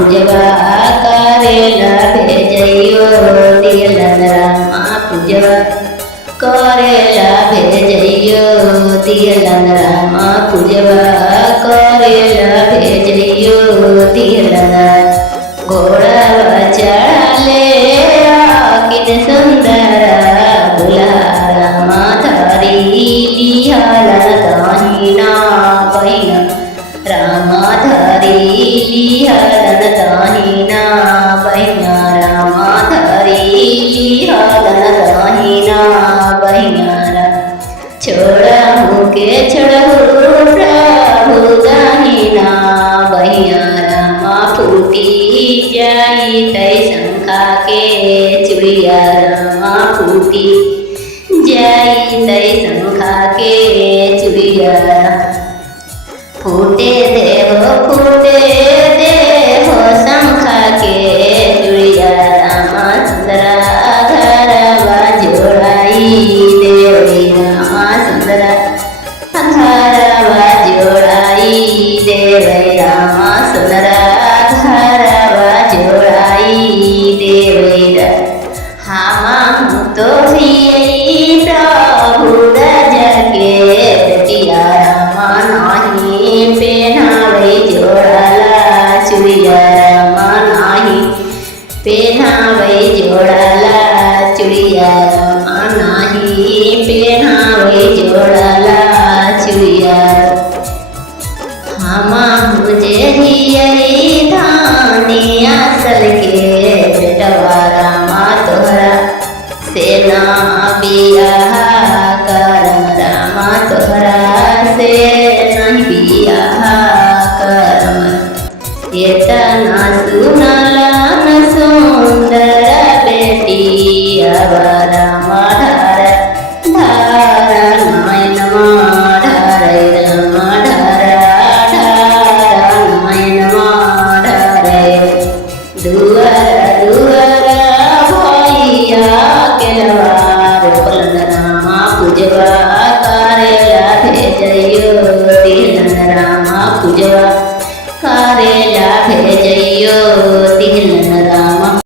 पूजवा करेला भेजइयो दिलन रामा पूजवा करेला भेजइयो दिलन रामा पूजवा करेला भेजइयो दिलन घोड़ा चढ़ाले किन सुंदर बुलारा माधरी लिहालन दाहिना बहिना रामाधरी लिहालन दाहिना बहिना रामाधरी लिहालन दाहिना बहिना छोड़ा मुके छोड़ो प्रभु दाहिना बहिना रामा फूटी जाई तै शंखा के चुड़िया रामा फूटी जाई तै शंखा के चुड़िया फूटे देहो शंखा के चुड़िया रामा सुंदरा घरवा जोड़ाई देवी रामा सुंदरा घरवा जोड़ाई देवी रामा सुंदरा घरवा जोड़ाई देवी हामा तो ही प्रभु रज के बेटिया रामा नाही पेनावे जोड़ाला चुड़िया रामा नाही पेनावे जोड़ाला चुड़िया रामा नाही पेनावे जोड़ाला चुड़िया हामा मुझे ही धानी असल के बेटवा रामा तोहरा सेना बियाह करम रामा तोहरा से नहीं बियाह करम एतना सुनला न सुंदर बेटी अब रामा ढार नायन ढार रामा ढार नायन ढार दुआर भैया केलवार पलन रामा पूजवा